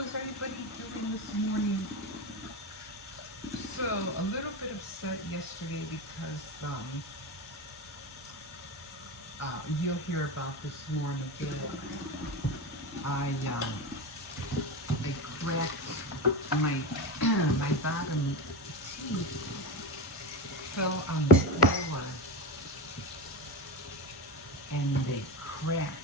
How is everybody doing this morning? So, a little bit upset yesterday because you'll hear about this more in a bit. I cracked my my bottom teeth fell on the floor and they cracked.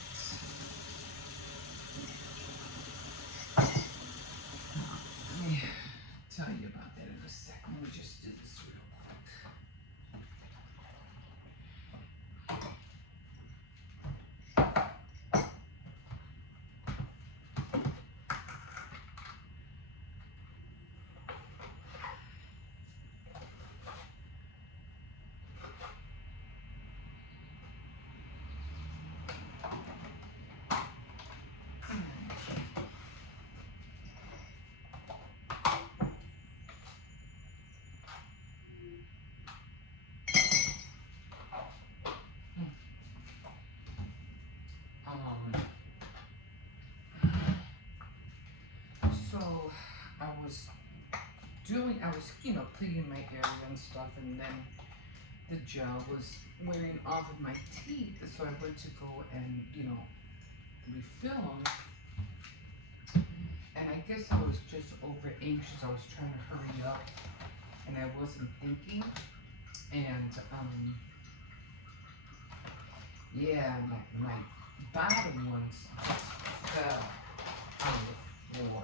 Let me tell you about that in a second. Let me just do this real quick. Um, so I was, cleaning my area and stuff, and then the gel was wearing off of my teeth, so I went to go and, refill them. And I guess I was just over anxious. I was trying to hurry up, and I wasn't thinking. And yeah, my bottom ones just fell on the floor,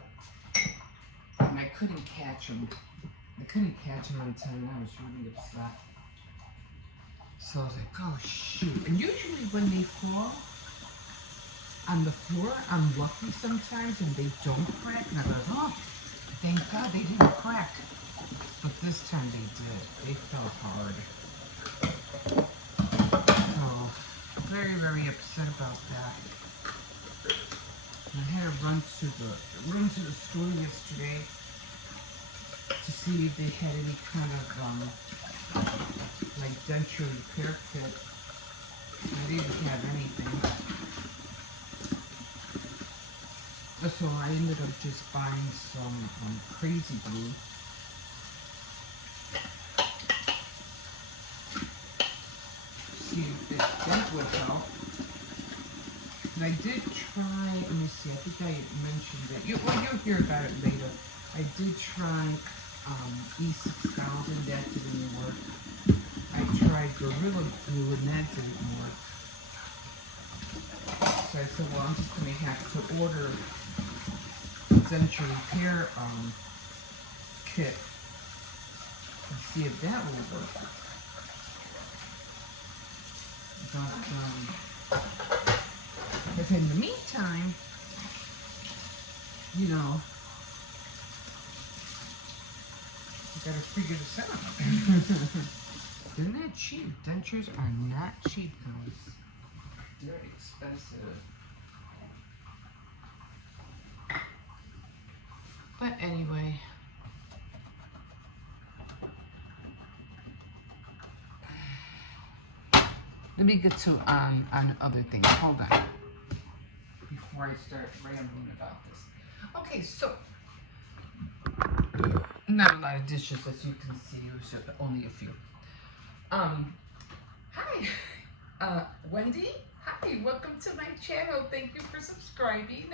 and I couldn't catch them. I couldn't catch them on time. I was really upset. So I was like, oh shoot. And usually when they fall on the floor, I'm lucky sometimes and they don't crack. And I go, oh, thank God they didn't crack. But this time they did. They fell hard. So very, very upset about that. And I had to run to the store yesterday to see if they had any kind of like denture repair kit. They didn't have anything. So I ended up just buying some crazy glue. See if that would help. And I did try, let me see, I think I mentioned it. You'll hear about it later. I did try E6000, that didn't work. I tried Gorilla Glue and that didn't work. So I said, well, I'm just going to have to order a denture repair kit and see if that will work. But in the meantime, I gotta figure this out. They're not cheap. Dentures are not cheap, guys. They're expensive. But anyway. Let me get to on other things. Hold on. Before I start rambling about this. Okay, so not a lot of dishes, as you can see. It was only a few. Hi, Wendy. Hi, welcome to my channel. Thank you for subscribing.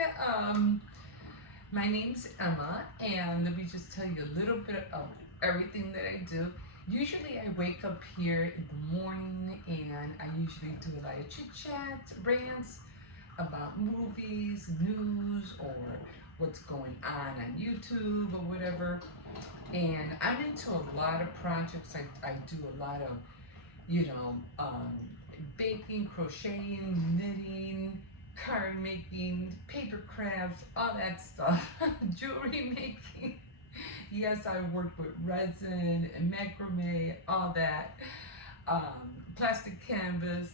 My name's Emma, and let me just tell you a little bit of everything that I do. Usually I wake up here in the morning and I usually do a lot of chit chat, rants about movies, news, or what's going on YouTube or whatever. And I'm into a lot of projects. I do a lot of, baking, crocheting, knitting, card making, paper crafts, all that stuff, jewelry making. Yes, I worked with resin and macrame, all that, plastic canvas,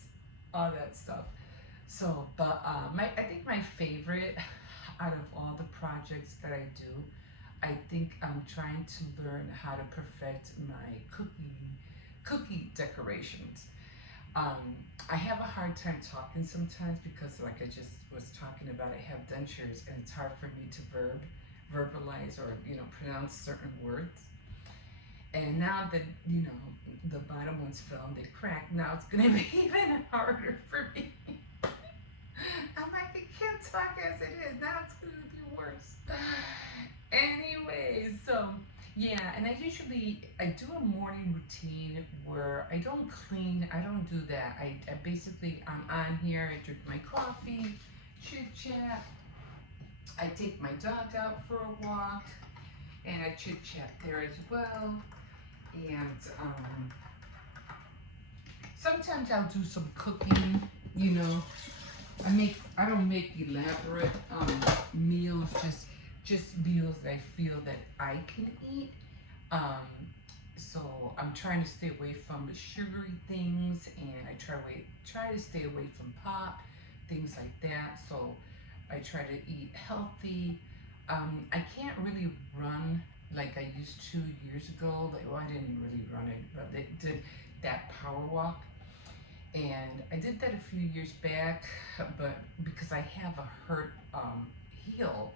all that stuff. So, but I think my favorite out of all the projects that I do, I think I'm trying to learn how to perfect my cookie decorations. I have a hard time talking sometimes because, like I just was talking about, I have dentures and it's hard for me to verb verbalize or pronounce certain words. And now that the bottom ones fell and they cracked, now it's gonna be even harder for me. I'm like, I can't talk as it is. Now it's gonna be worse. Anyway, so yeah, and I do a morning routine where I don't clean. I don't do that. I basically I'm on here. I drink my coffee, chit chat. I take my dog out for a walk, and I chit chat there as well. And sometimes I'll do some cooking. You know, I don't make elaborate meals, just meals that I feel that I can eat. Um, so I'm trying to stay away from the sugary things, and I try to stay away from pop, things like that. So I try to eat healthy. I can't really run like I used to years ago. Like, well, I didn't really run it, but I did that power walk, and I did that a few years back. But because I have a hurt heel,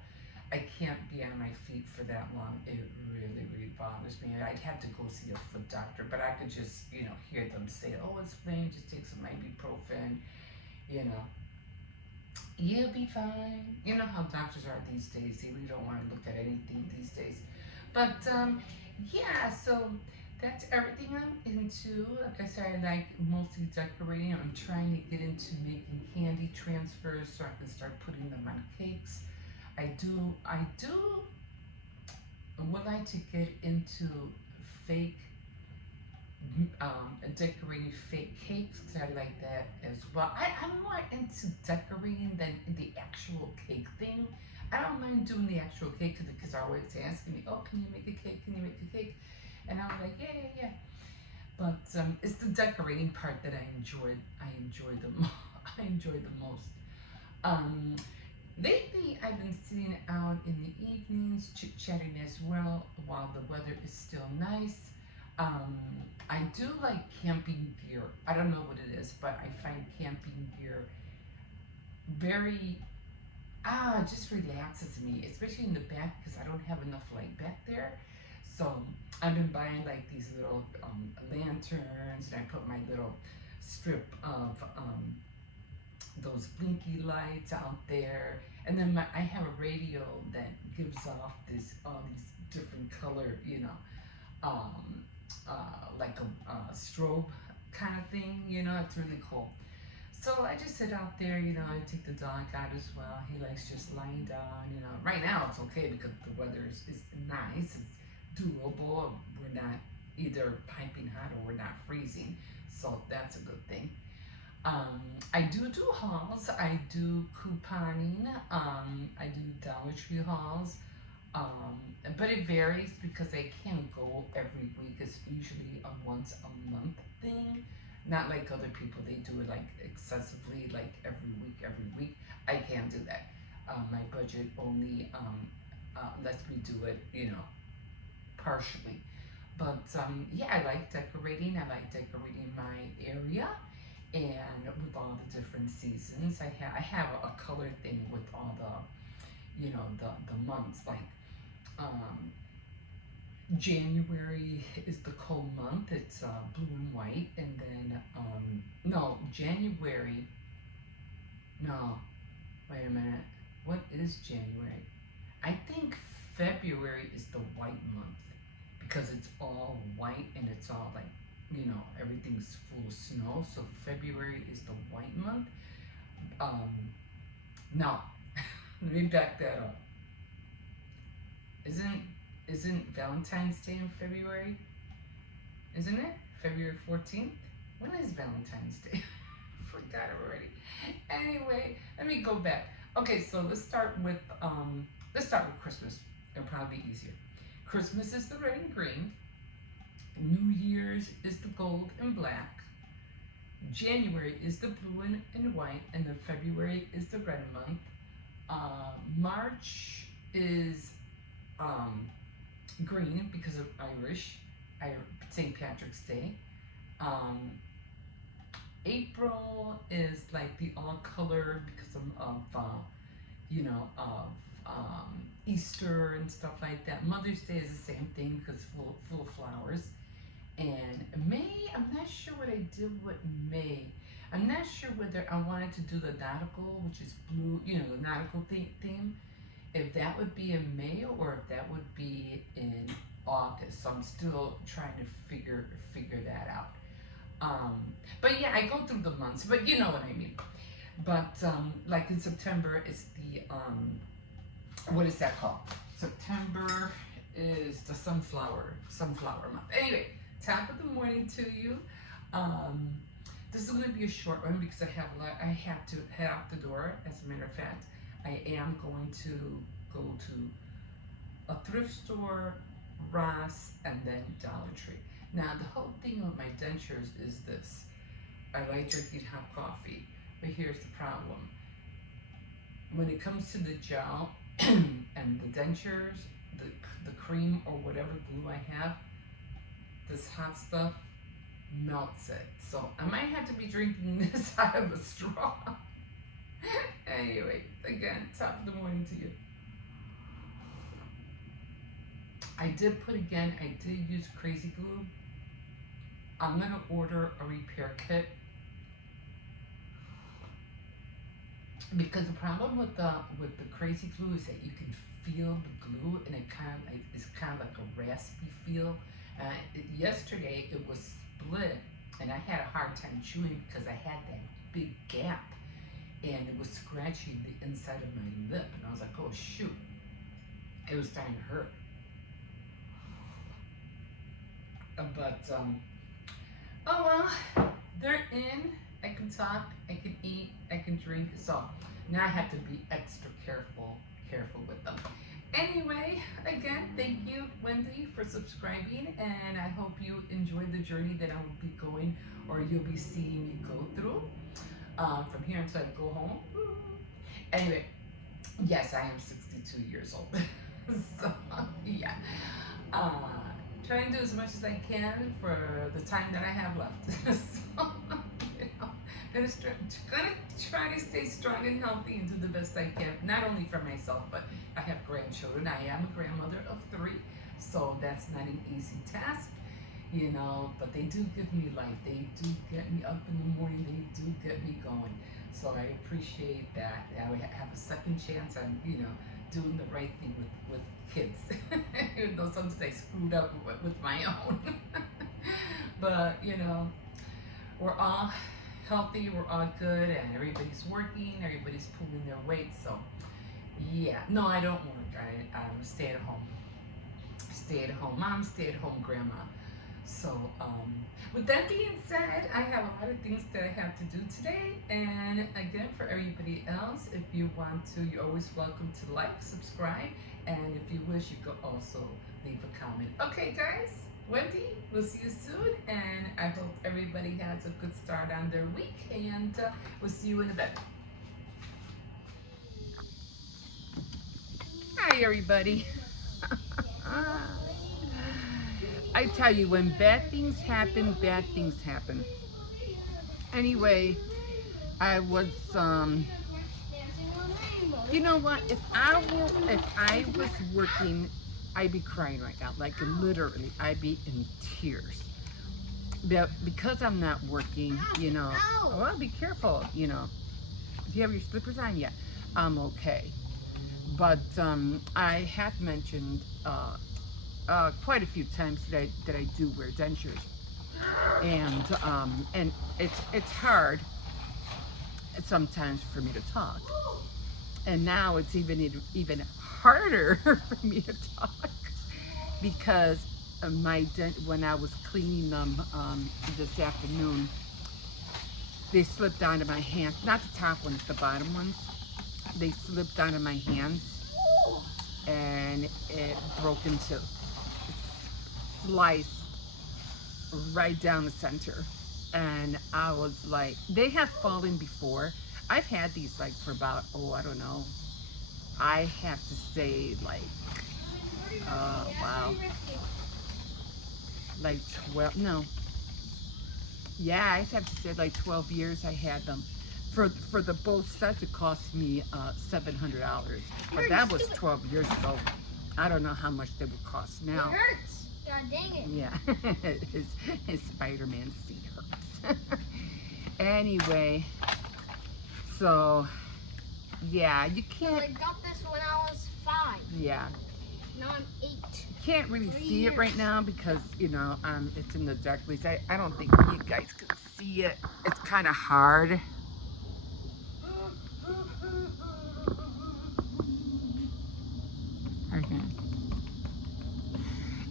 I can't be on my feet for that long. It really, really bothers me. I'd have to go see a foot doctor, but I could just, hear them say, "Oh, it's fine. Just take some ibuprofen. You know, you'll be fine." You know how doctors are these days. They really don't want to look at anything these days. But yeah, so that's everything I'm into. Like I said, I like mostly decorating. I'm trying to get into making candy transfers so I can start putting them on cakes. I do would like to get into fake, decorating fake cakes because I like that as well. I'm more into decorating than the actual cake thing. I don't mind doing the actual cake because they're always asking me, "Oh, can you make a cake? Can you make a cake?" And I'm like, "Yeah, yeah, yeah." But it's the decorating part that I enjoy. I enjoy the I enjoy the most. Um, Lately, I've been sitting out in the evenings, chit chatting as well, while the weather is still nice. Um, I do like camping gear. I don't know what it is, but I find camping gear very it just relaxes me, especially in the back because I don't have enough light back there. So I've been buying like these little lanterns, and I put my little strip of those blinky lights out there, and then I have a radio that gives off this all these different color, um, like a strobe kind of thing. It's really cool. So I just sit out there, I take the dog out as well. He likes just lying down. Right now it's okay because the weather is nice, it's doable. We're not either piping hot or we're not freezing, so that's a good thing. I do hauls. I do couponing. I do Dollar Tree hauls. Um, but it varies because I can't go every week. It's usually a once a month thing. Not like other people, they do it like excessively, like every week, every week. I can't do that. My budget only lets me do it, partially. But yeah, I like decorating. I like decorating my area, and with all the different seasons. I have a color thing with all the months. Like um, January is the cold month. It's blue and white, and then no, January. No, wait a minute. What is January? I think February is the white month because it's all white and it's all like, everything's full of snow. So February is the white month. Um, no, let me back that up. Isn't isn't Valentine's Day in February? Isn't it February 14th? When is Valentine's Day? Forgot already. Anyway, let me go back. Okay, so let's start with Christmas. It'll probably be easier. Christmas is the red and green. New Year's is the gold and black. January is the blue and white, and then February is the red month. March is um, green because of St. Patrick's Day. Um, April is like the all color because of Easter and stuff like that. Mother's Day is the same thing because full of flowers. And May, I'm not sure what I did with May. I'm not sure whether I wanted to do the nautical, which is blue, you know, the nautical theme. If that would be in May or if that would be in August. So I'm still trying to figure that out. But yeah, I go through the months, but you know what I mean. But like in September, it's the what is that called? September is the sunflower month. Anyway, top of the morning to you. This is going to be a short one because I have to head out the door. As a matter of fact, I am going to go to a thrift store, Ross, and then Dollar Tree. Now, the whole thing with my dentures is this. I like drinking hot coffee, but here's the problem. When it comes to the gel and the dentures, the cream or whatever glue I have, this hot stuff melts it. So I might have to be drinking this out of a straw. Anyway, again, top of the morning to you. I did use Crazy Glue. I'm gonna order a repair kit because the problem with the Crazy Glue is that you can feel the glue and it's kind of like a raspy feel. Yesterday it was split and I had a hard time chewing because I had that big gap and it was scratching the inside of my lip and I was like, oh shoot, it was starting to hurt. But oh well, they're in. I can talk, I can eat, I can drink. So now I have to be extra careful with them. Anyway, again, thank you, Wendy, for subscribing, and I hope you enjoyed the journey that I will be going, or you'll be seeing me go through from here until I go home. Anyway, yes, I am 62 years old. So yeah. Trying to do as much as I can for the time that I have left. So, you know, gonna try to stay strong and healthy and do the best I can, not only for myself, but I have grandchildren. I am a grandmother of 3, so that's not an easy task, you know, but they do give me life. They do get me up in the morning. They do get me going. So I appreciate that. I have a second chance on, you know, doing the right thing with kids, even though sometimes I screwed up with my own. But you know, we're all healthy, we're all good, and everybody's working, everybody's pulling their weight. So yeah, no, I don't work. I'm stay at home mom, stay at home grandma. So with that being said, I have a lot of things that I have to do today. And again, for everybody else, if you want to, you're always welcome to like, subscribe, and if you wish, you could also leave a comment. Okay, guys, Wendy, we'll see you soon, and I hope everybody has a good start on their week, and we'll see you in a bit. Hi, everybody. I tell you, when bad things happen, bad things happen. Anyway, I was, you know what? If I was working, I'd be crying right now. Like literally, I'd be in tears. But because I'm not working, you know, well, be careful, you know. Do you have your slippers on? Yeah, I'm okay. But I have mentioned quite a few times that I do wear dentures, and it's hard sometimes for me to talk, and now it's even harder for me to talk because when I was cleaning them this afternoon, they slipped onto my hands. Not the top ones, the bottom ones. They slipped onto my hands, and it broke into slice right down the center. And I was like, they have fallen before. I've had these like for about, I don't know, I have to say like, wow, like 12, no, yeah, I have to say like 12 years I had them. For the both sets, it cost me $700, but that was 12 years ago. I don't know how much they would cost now. It hurts. God dang it. Yeah, his Spider-Man seat hurts. Anyway, so yeah, you So I can't. got this when I was 5. Yeah, Now I'm 8. you can't really 3 see it right years. now because it's in the dark. At least I don't think you guys can see it. It's kind of hard. Okay.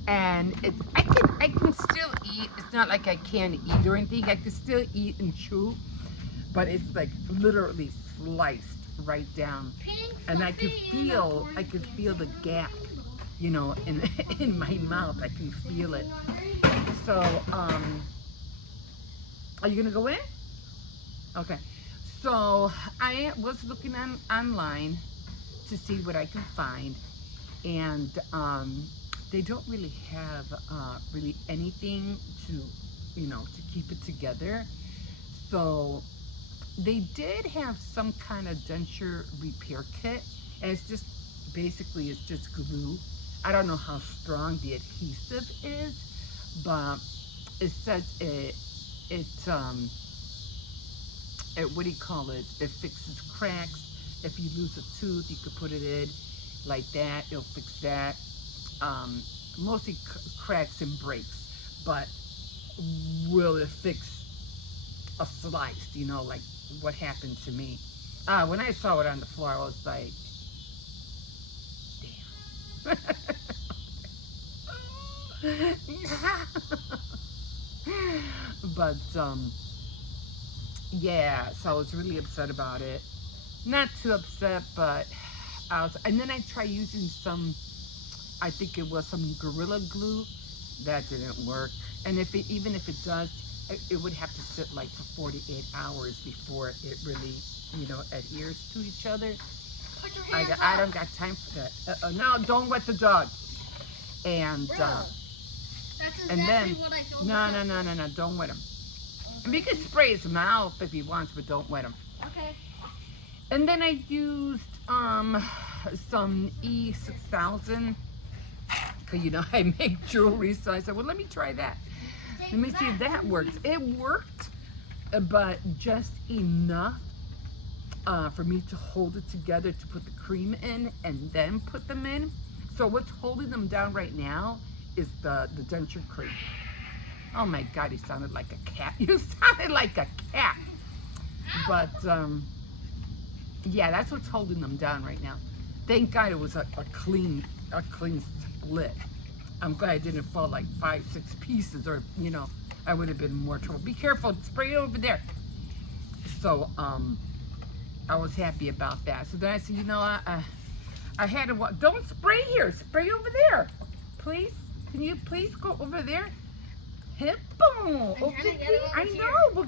And I can still eat. It's not like I can't eat or anything. I can still eat and chew, but it's like literally sliced right down, and I can feel the gap, in in my mouth. I can feel it. So are you gonna go in? Okay. So I was looking online to see what I can find, and they don't really have really anything to keep it together. So they did have some kind of denture repair kit, and it's just glue. I don't know how strong the adhesive is, but it says what do you call it? It fixes cracks. If you lose a tooth, you could put it in like that. It'll fix that. Mostly cracks and breaks, but will it fix a slice? Like what happened to me. When I saw it on the floor, I was like, damn. But yeah, so I was really upset about it. Not too upset, but and then I tried using I think it was some Gorilla Glue. That didn't work. And even if it does, it would have to sit like for 48 hours before it really, adheres to each other. Put your hands up. I don't got time for that. No, don't wet the dog. And Bro, that's exactly and then what I told no, don't wet him. And we can spray his mouth if he wants, but don't wet him. Okay. And then I used some E6000, because I make jewelry, so I said, well, let me try that. Let me see if that works. It worked, but just enough for me to hold it together to put the cream in and then put them in. So what's holding them down right now is the denture cream. Oh my God, he sounded like a cat. You sounded like a cat. But yeah, that's what's holding them down right now. Thank God it was a clean split. I'm glad I didn't fall like 5, 6 pieces, or I would have been in more trouble. Be careful, spray it over there. So I was happy about that. So then I said, I had to walk. Don't spray here. Spray over there, please. Can you please go over there? Hippo. I'm trying to get him over I here. know. But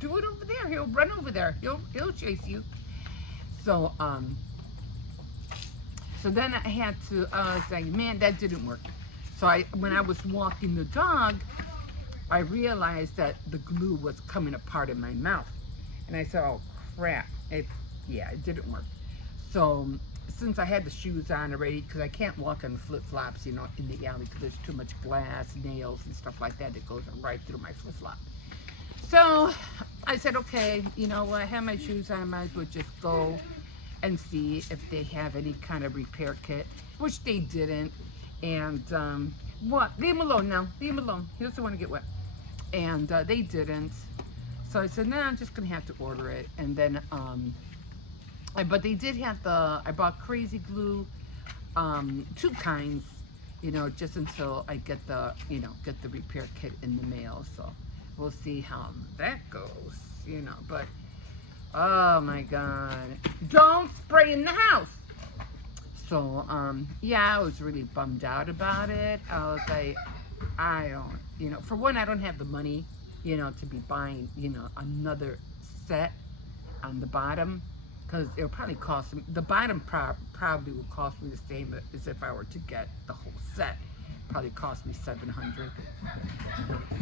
do it over there. He'll run over there. He'll chase you. So so then I had to say, man, that didn't work. So when I was walking the dog, I realized that the glue was coming apart in my mouth, and I said, oh crap! It didn't work. So since I had the shoes on already, because I can't walk on flip-flops, in the alley because there's too much glass, nails, and stuff like that goes right through my flip-flop. So I said, okay, I have my shoes on, I might as well just go and see if they have any kind of repair kit, which they didn't. And what? Leave him alone now. Leave him alone. He doesn't want to get wet. And they didn't. So I said, I'm just gonna have to order it. And then but they did have I bought Crazy Glue, 2 kinds, just until I get the repair kit in the mail. So we'll see how that goes, but oh my God, don't spray in the house. So yeah, I was really bummed out about it. I was like, I don't, for one, I don't have the money, to be buying, another set on the bottom, because it'll probably cost me, the bottom probably will cost me the same as if I were to get the whole set. Probably cost me $700.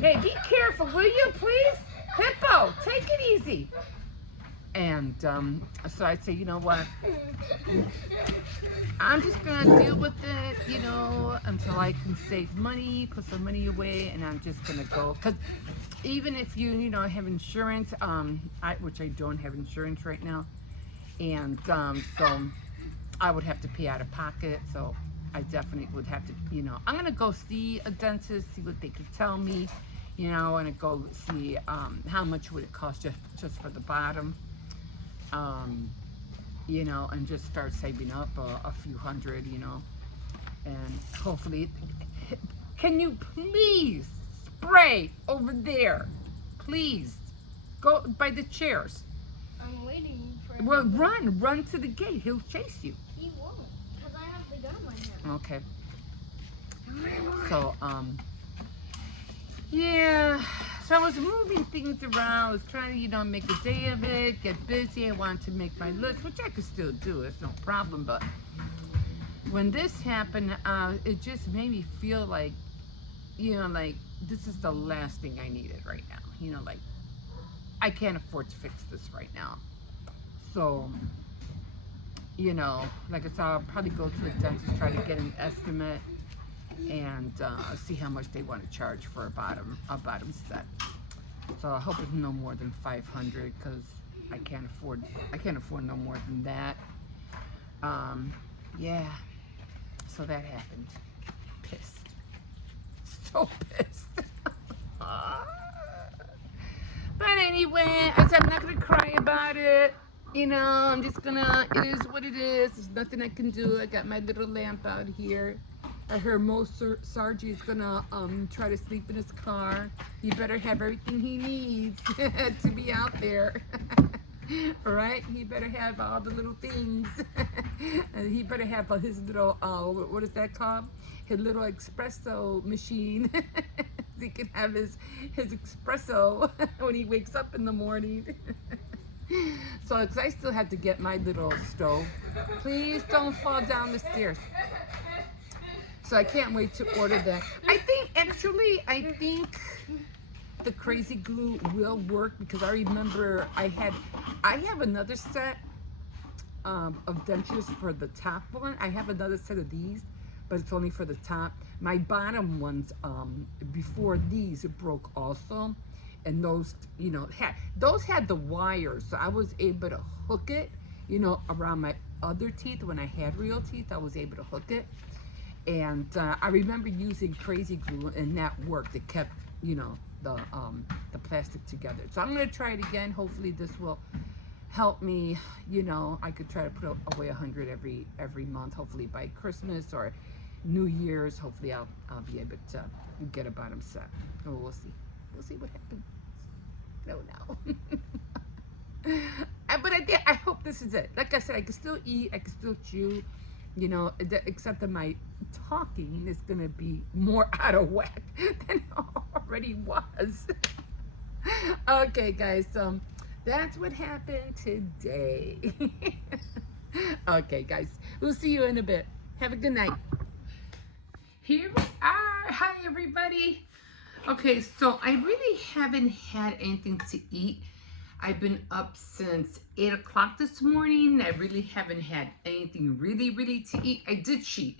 Hey, be careful, will you, please? Hippo, take it easy. And so I say, you know what? I'm just gonna deal with it, until I can save money, put some money away, and I'm just gonna go. Cause even if you have insurance, which I don't have insurance right now, and so I would have to pay out of pocket. So I definitely would have to, I'm gonna go see a dentist, see what they could tell me. I want to go see how much would it cost just for the bottom. And just start saving up a few hundred, and hopefully, can you please spray over there? Please, go by the chairs. I'm waiting for him. Well, run to the gate. He'll chase you. He won't, because I have the gun in my hand. Okay. So, yeah. So I was moving things around. I was trying to, make a day of it, get busy. I wanted to make my list, which I could still do. It's no problem. But when this happened, it just made me feel like, like this is the last thing I needed right now. Like I can't afford to fix this right now. So, like I said, I'll probably go to a dentist, try to get an estimate, and see how much they want to charge for a bottom set. So I hope it's no more than $500, because I can't afford no more than that. Yeah. So that happened. Pissed. So pissed. But anyway, I said I'm not gonna cry about it. I'm just gonna. It is what it is. There's nothing I can do. I got my little lamp out here. I heard Mo Sargi is gonna try to sleep in his car. He better have everything he needs to be out there. All right? He better have all the little things. And he better have his little what is that called? His little espresso machine. He can have his espresso when he wakes up in the morning. So, because I still have to get my little stove. Please don't fall down the stairs. So I can't wait to order that. I think the crazy glue will work, because I remember I have another set of dentures for the top one. I have another set of these, but it's only for the top. My bottom ones, before these, it broke also. And those, those had the wires, so I was able to hook it, around my other teeth. When I had real teeth, I was able to hook it. And I remember using crazy glue, and that worked. It kept, the plastic together. So I'm gonna try it again. Hopefully this will help me. I could try to put away 100 every month. Hopefully by Christmas or New Year's, hopefully I'll be able to get a bottom set. Oh, we'll see. We'll see what happens. No. But I hope this is it. Like I said, I can still eat. I can still chew. Except that my talking is gonna be more out of whack than it already was. Okay, guys. That's what happened today. Okay, guys. We'll see you in a bit. Have a good night. Here we are. Hi, everybody. Okay, so I really haven't had anything to eat. I've been up since 8 o'clock this morning. I really haven't had anything really to eat. I did cheat.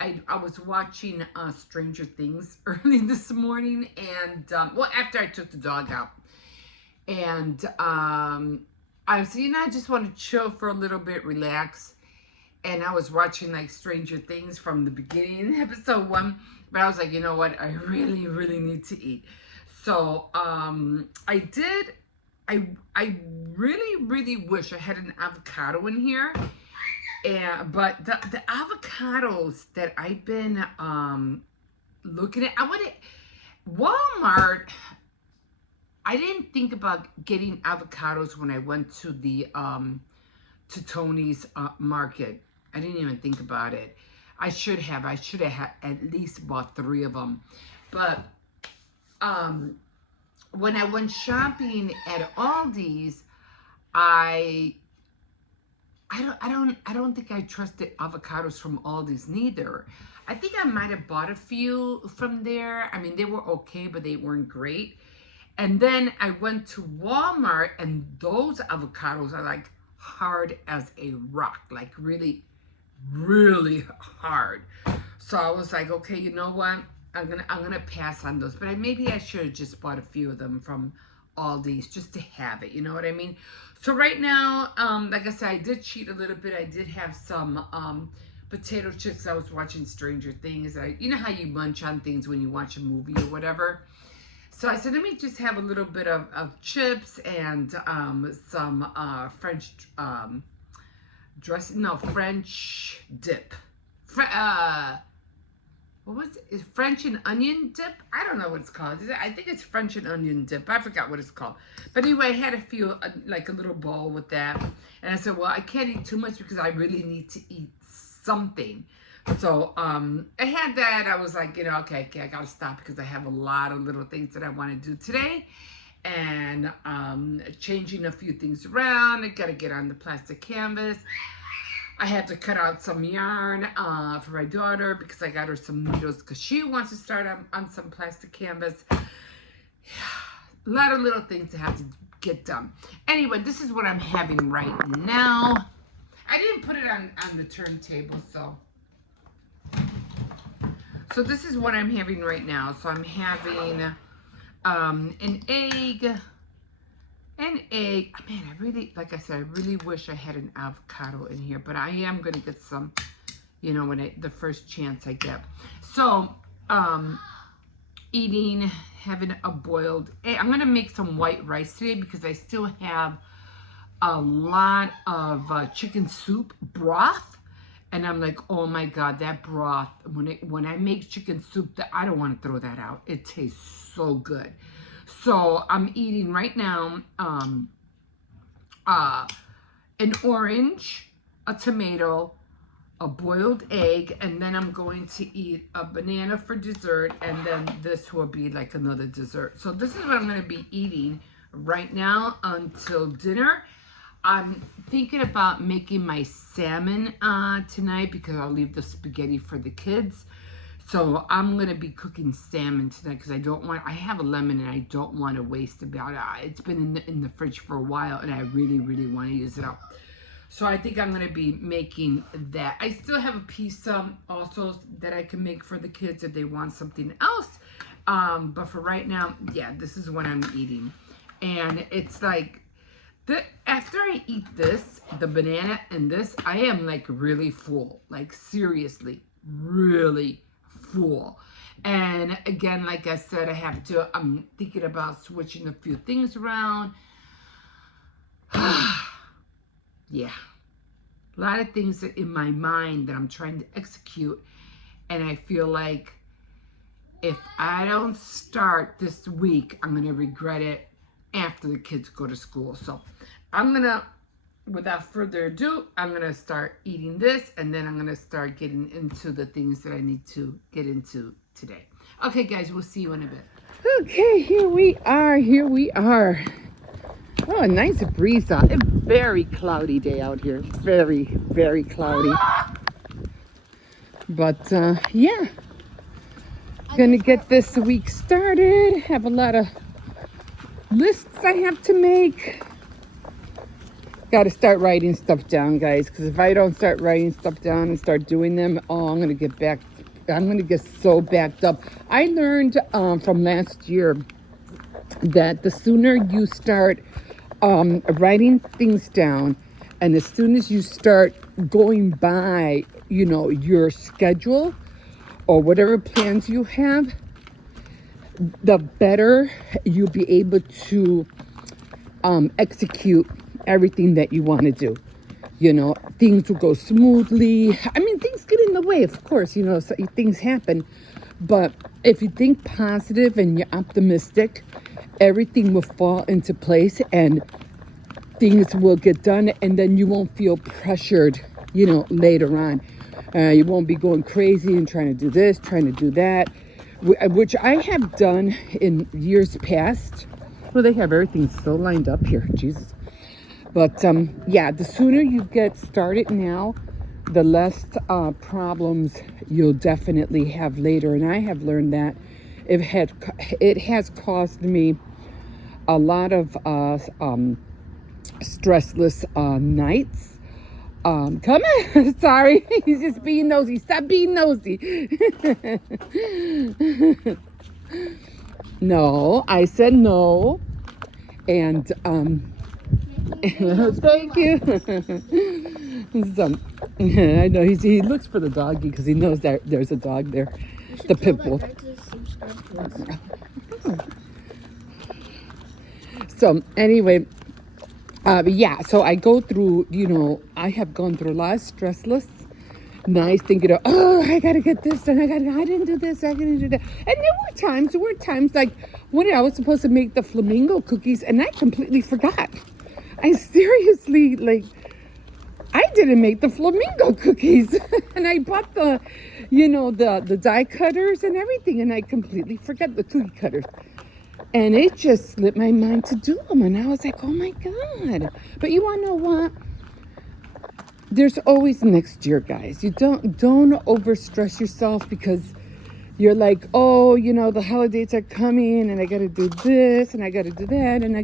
I was watching Stranger Things early this morning, and after I took the dog out. And I was, I just want to chill for a little bit, relax. And I was watching like Stranger Things from the beginning, episode 1. But I was like, you know what? I really need to eat. So I really wish I had an avocado in here. But the avocados that I've been looking at, Walmart. I didn't think about getting avocados when I went to the to Tony's market. I didn't even think about it. I should have had at least bought 3 of them. But when I went shopping at Aldi's, I don't think I trusted avocados from Aldi's neither. I think I might have bought a few from there. I mean, they were okay, but they weren't great. And then I went to Walmart, and those avocados are like hard as a rock, like really, really hard. So I was like, okay, you know what? I'm gonna pass on those. But maybe I should have just bought a few of them from Aldi's just to have it. You know what I mean? So right now, like I said, I did cheat a little bit. I did have some potato chips. I was watching Stranger Things. You know how you munch on things when you watch a movie or whatever. So I said, let me just have a little bit of chips and some French dressing. No, French dip. What was it? Is French and onion dip? I don't know what it's called. I think it's French and onion dip. I forgot what it's called. But anyway, I had a few, like a little bowl with that. And I said, well, I can't eat too much because I really need to eat something. So I had that. I was like, okay, I got to stop because I have a lot of little things that I want to do today. And changing a few things around. I got to get on the plastic canvas. I had to cut out some yarn for my daughter because I got her some needles because she wants to start on some plastic canvas. A lot of little things to have to get done. Anyway, this is what I'm having right now. I didn't put it on the turntable, so this is what I'm having right now. So I'm having an egg. Man, I really, like I said, I really wish I had an avocado in here, but I am going to get some, when the first chance I get. So, having a boiled egg. I'm going to make some white rice today because I still have a lot of chicken soup broth. And I'm like, oh my God, that broth, when I make chicken soup, I don't want to throw that out. It tastes so good. So I'm eating right now an orange, a tomato, a boiled egg, and then I'm going to eat a banana for dessert, and then this will be like another dessert. So this is what I'm going to be eating right now until dinner. I'm thinking about making my salmon tonight because I'll leave the spaghetti for the kids. So I'm going to be cooking salmon tonight because I have a lemon and I don't want to waste it. It's been in the fridge for a while and I really, really want to use it up. So I think I'm going to be making that. I still have a pizza also that I can make for the kids if they want something else. But for right now, yeah, this is what I'm eating. And it's like, after I eat this, the banana and this, I am like really full. Like seriously, really full. And again, like I said, I'm thinking about switching a few things around. Yeah, a lot of things in my mind that I'm trying to execute, and I feel like if I don't start this week, I'm gonna regret it after the kids go to school. So I'm gonna, without further ado, I'm gonna start eating this, and then I'm gonna start getting into the things that I need to get into today. Okay, guys, we'll see you in a bit. Okay, here we are. Oh, a nice breeze out. A very cloudy day out here. Very, very cloudy. But, yeah. Gonna get this week started. Have a lot of lists I have to make. Got to start writing stuff down, guys, because if I don't start writing stuff down and start doing them, I'm going to get so backed up. I learned from last year that the sooner you start writing things down, and as soon as you start going by, your schedule or whatever plans you have, the better you'll be able to execute everything that you want to do. Things will go smoothly. I mean, things get in the way, of course, so things happen. But if you think positive and you're optimistic, everything will fall into place and things will get done, and then you won't feel pressured, later on. You won't be going crazy and trying to do this, trying to do that, which I have done in years past. Well, they have everything so lined up here, Jesus. But yeah, the sooner you get started now, the less problems you'll definitely have later. And I have learned that it has caused me a lot of stressless nights. Come on. Sorry, he's just being nosy. Stop being nosy. No, I said no. And thank you. So, I know he looks for the doggy because he knows that there's a dog there. The pit bull. So anyway, yeah. So I go through. I have gone through a lot of stressless nights, thinking of, oh, I gotta get this done. I didn't do this. I didn't do that. And there were times like when I was supposed to make the flamingo cookies, and I completely forgot. I seriously I didn't make the flamingo cookies, and I bought the die cutters and everything, and I completely forgot the cookie cutters. And it just slipped my mind to do them, and I was like, oh my God. But you wanna know what? There's always next year, guys. You don't overstress yourself because you're like, oh, the holidays are coming and I got to do this and I got to do that and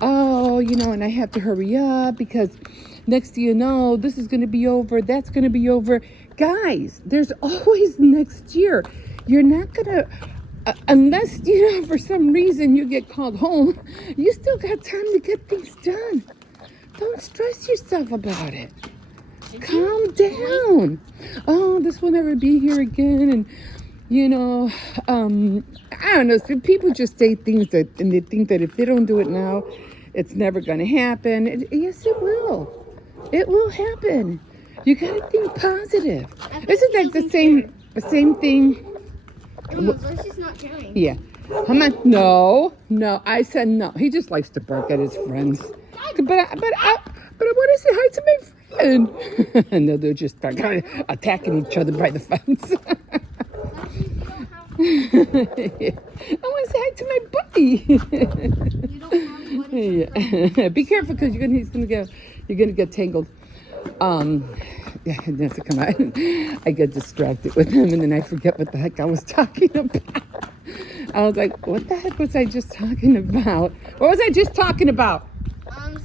and I have to hurry up because next thing you know, this is going to be over, that's going to be over. Guys, there's always next year. You're not going to, unless, for some reason you get called home, you still got time to get things done. Don't stress yourself about it. Calm down. Oh, this will never be here again. And, I don't know. So people just say things and they think that if they don't do it now, it's never going to happen. Yes, it will. It will happen. You got to think positive. This is like the same thing. She's not caring. Yeah. Come on. No. I said no. He just likes to bark at his friends. But I want to say hi to my friend. No, they're just attacking each other by the fence. I want to say hi to my buddy. You don't have buddies. Yeah. Be careful because you're gonna get tangled. Yeah, that's come on. I get distracted with him and then I forget what the heck I was talking about. I was like, what the heck was I just talking about? What was I just talking about?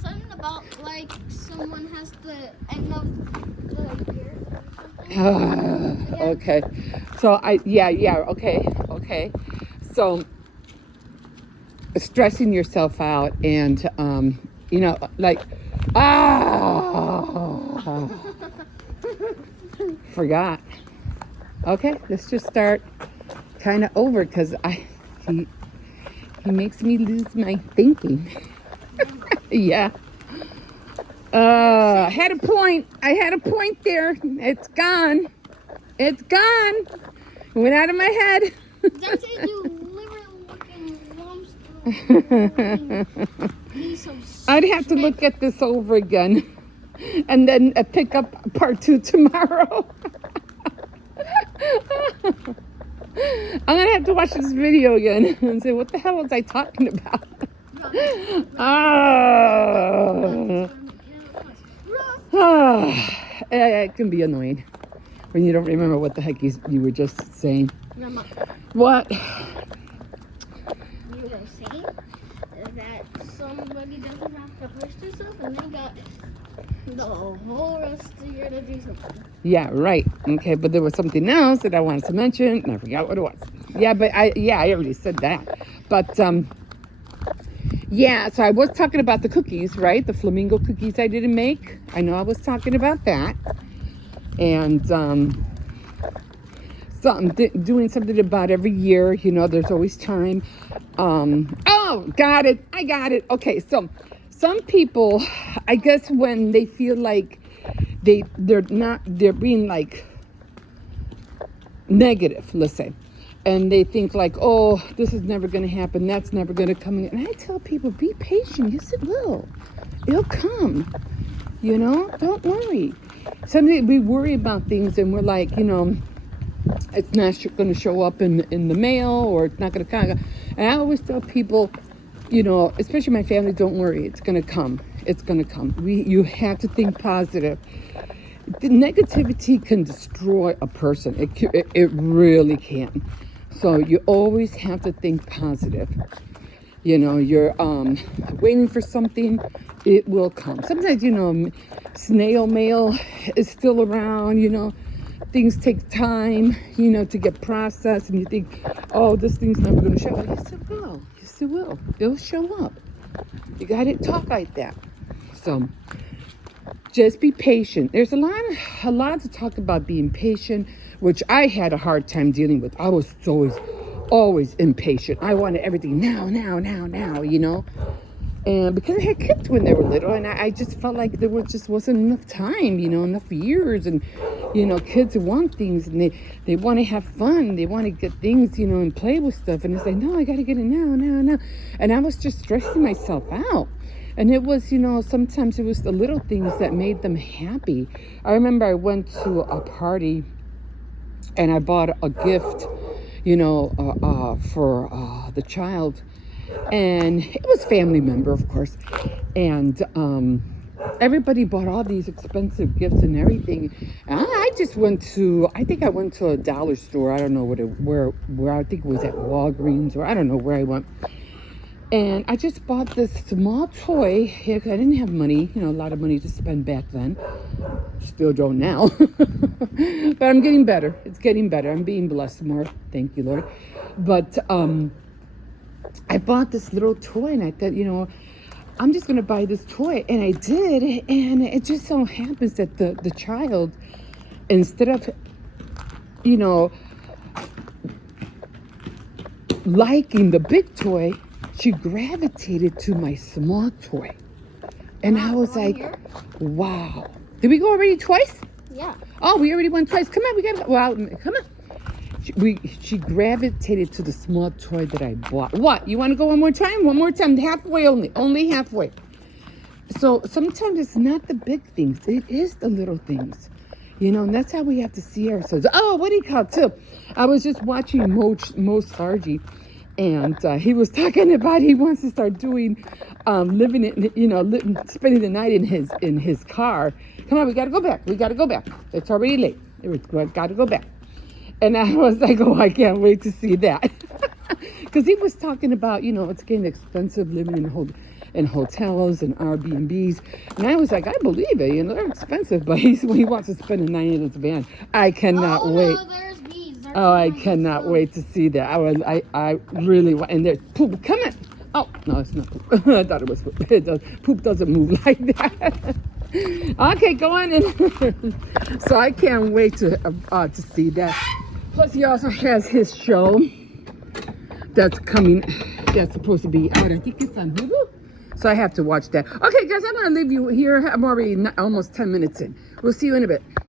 Something about like someone has the end of the year or something. Okay. So okay. So stressing yourself out and forgot. Okay, let's just start kind of over because he makes me lose my thinking. Yeah. I had a point there. It's gone. It went out of my head. That's a liver-looking monster. I'd have to look at this over again and then pick up part 2 tomorrow. I'm going to have to watch this video again and say, what the hell was I talking about? It can be annoying when you don't remember what the heck you were just saying. Grandma, What? you were saying that somebody doesn't have to push themselves and they got the whole rest of the year to do something. Yeah, right. Okay, but there was something else that I wanted to mention and I forgot what it was. Yeah, but I already said that. But yeah, so I was talking about the cookies, right? The flamingo cookies I didn't make. I know I was talking about that. And doing something about every year, there's always time. Oh, got it. I got it. Okay, so some people, I guess when they feel like they're being like negative, let's say. And they think like, oh, this is never going to happen. That's never going to come. And I tell people, be patient. Yes, it will. It'll come. Don't worry. Sometimes we worry about things and we're like, it's not going to show up in the mail or it's not going to come. And I always tell people, especially my family, don't worry. It's going to come. It's going to come. You have to think positive. The negativity can destroy a person. It really can. So you always have to think positive. you know, you're waiting for something, it will come. Sometimes, you know, snail mail is still around, you know, things take time, you know, to get processed, and you think, oh, this thing's never going to show up. Yes, it will. Yes, it will. It'll show up. You got to talk like that. So just be patient. There's a lot to talk about being patient, which I had a hard time dealing with. I was always impatient. I wanted everything now, you know. And because I had kids when they were little, and I just felt like there wasn't enough time, you know, enough years. And, you know, kids want things, and they want to have fun. They want to get things, you know, and play with stuff. And it's like, no, I got to get it now. And I was just stressing myself out. And it was, you know, sometimes it was the little things that made them happy. I remember I went to a party and I bought a gift, you know, for the child. And it was family member, of course. And everybody bought all these expensive gifts and everything. And I think I went to a dollar store. I don't know where I think it was at Walgreens, or I don't know where I went. And I just bought this small toy. I didn't have money, you know, a lot of money to spend back then. Still don't now. But I'm getting better. It's getting better. I'm being blessed more. Thank you, Lord. But I bought this little toy, and I thought, you know, I'm just going to buy this toy. And I did. And it just so happens that the child, instead of, you know, liking the big toy, she gravitated to my small toy. And I was like, wow. Did we go already twice? Yeah. Oh, we already went twice. Come on, we gotta go. Well, come on. She gravitated to the small toy that I bought. What? You want to go one more time? One more time. Halfway only halfway. So sometimes it's not the big things. It is the little things. You know, and that's how we have to see ourselves. Oh, what do you call it, too? I was just watching Mo Sargi. And he was talking about he wants to start doing, living in, you know, spending the night in his car. Come on, we gotta go back. It's already late. We gotta go back. And I was like, oh, I can't wait to see that, because he was talking about, you know, it's getting expensive living in hotels and Airbnbs. And I was like, I believe it. You know, they're expensive, but he wants to spend a night in his van. I cannot wait. No, there's bees. Oh, I cannot wait to see that. I really want, and there's poop. Come on. Oh, no, it's not poop. I thought it was poop. Poop doesn't move like that. Okay, go on in. So I can't wait to see that. Plus, he also has his show that's coming. That's supposed to be out. I think it's on Hulu. So I have to watch that. Okay, guys, I'm going to leave you here. I'm already almost 10 minutes in. We'll see you in a bit.